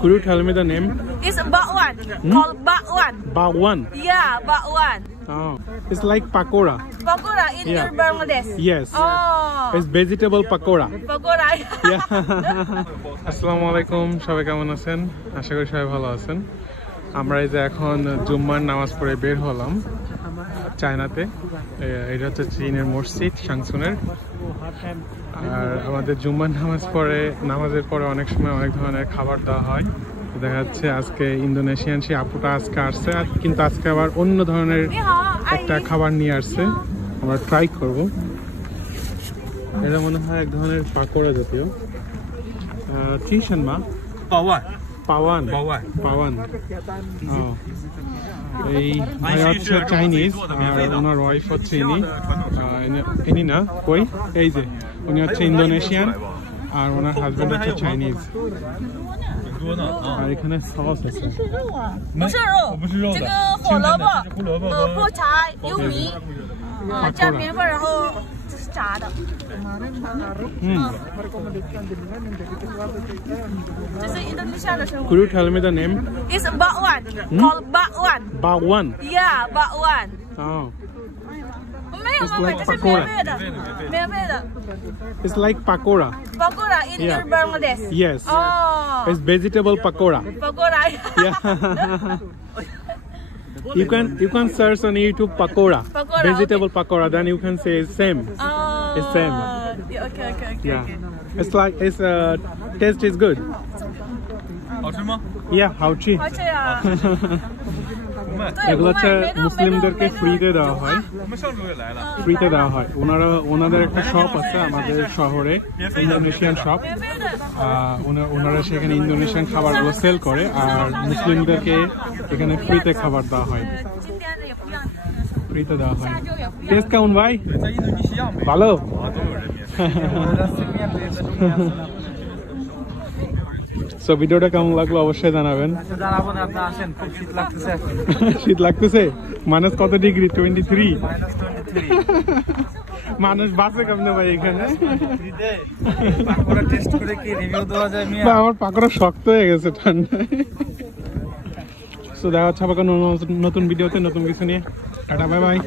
Could you tell me the name? It's bakwan. Called bakwan. Bakwan. Yeah, bakwan. Oh, it's like pakora. Pakora in Bangladesh. Yes. Oh. It's vegetable pakora. Pakora. Yeah. আসসালামু আলাইকুম, সবাই কেমন আছেন? আশা করি সবাই ভালো আছেন। আমরা এই যে এখন জুম্মার নামাজ পড়ে বের হলাম চায়নাতে। এটা হচ্ছে চীনের মসজিদ শাংসুনের। আর আমাদের জুম্মার নামাজের পরে অনেক সময় অনেক ধরনের খাবার দেওয়া হয়। দেখা যাচ্ছে আজকে ইন্দোনেশিয়ান সেই আপুটা আজকে আসছে, কিন্তু আজকে আবার অন্য ধরনের একটা খাবার নিয়ে আসছে। আমরা ট্রাই করব। এটা মনে হয় এক ধরনের পাকোড়া জাতীয়। চিকেন মা পাওয়ান এই ভাই হচ্ছে চাইনিজ আর ওনার ওয়াইফ হচ্ছে ইনি না কই এই যে উনি হচ্ছে ইন্দোনেশিয়ান আর ওনার হাজবেন্ড হচ্ছে চাইনিজ। আর এখানে সস আছে। 不是肉，这个火萝卜、菠菜、玉米，加米粉，然后这是炸的。这是印度尼西亚的生物。Could you tell me the name? It's bakwan. Called bakwan. Bakwan. Yeah, bakwan. Oh. 没有，这是免费的，免费的。 It's like pakora. Pakora in Bangladesh. Yes. Oh. It's vegetable pakora. Pakora. Yeah. You can search on YouTube pakora. Vegetable pakora. Then you can say it's same. Oh. It's same. Okay. Yeah. It's like taste is good. 好吃吗？ Yeah, 好吃。 好吃呀。 এগুলো হচ্ছে মুসলিমদেরকে ফ্রিতে দেওয়া হয়। ফ্রিতে দেওয়া হয়। ওনাদের একটা শপ আছে আমাদের শহরে, ইন্দোনেশিয়ান শপ। ওনারা সেখানে ইন্দোনেশিয়ান খাবারগুলো সেল করে আর মুসলিমদেরকে এখানে ফ্রিতে খাবার দেওয়া হয়। ফ্রিতে দেওয়া হয়। টেস্ট কেমন ভাই? ভালো। তো ভিডিওটা কেমন লাগলো অবশ্যই জানাবেন। জানাবো না, আপনি আসেন, খুব শীত লাগতেছে। শীত লাগতেছে? মাইনাস কত ডিগ্রি? 23। মানুষ বাঁচে কেমনে ভাই এখানে? পাকোড়া টেস্ট করে কি রিভিউ দেওয়া যায়? আমার পাকোড়া শক্ত হয়ে গেছে ঠান্ডায়। তো দেখা হচ্ছে আবার নতুন ভিডিওতে নতুন কিছু নিয়ে। Tata, bye bye.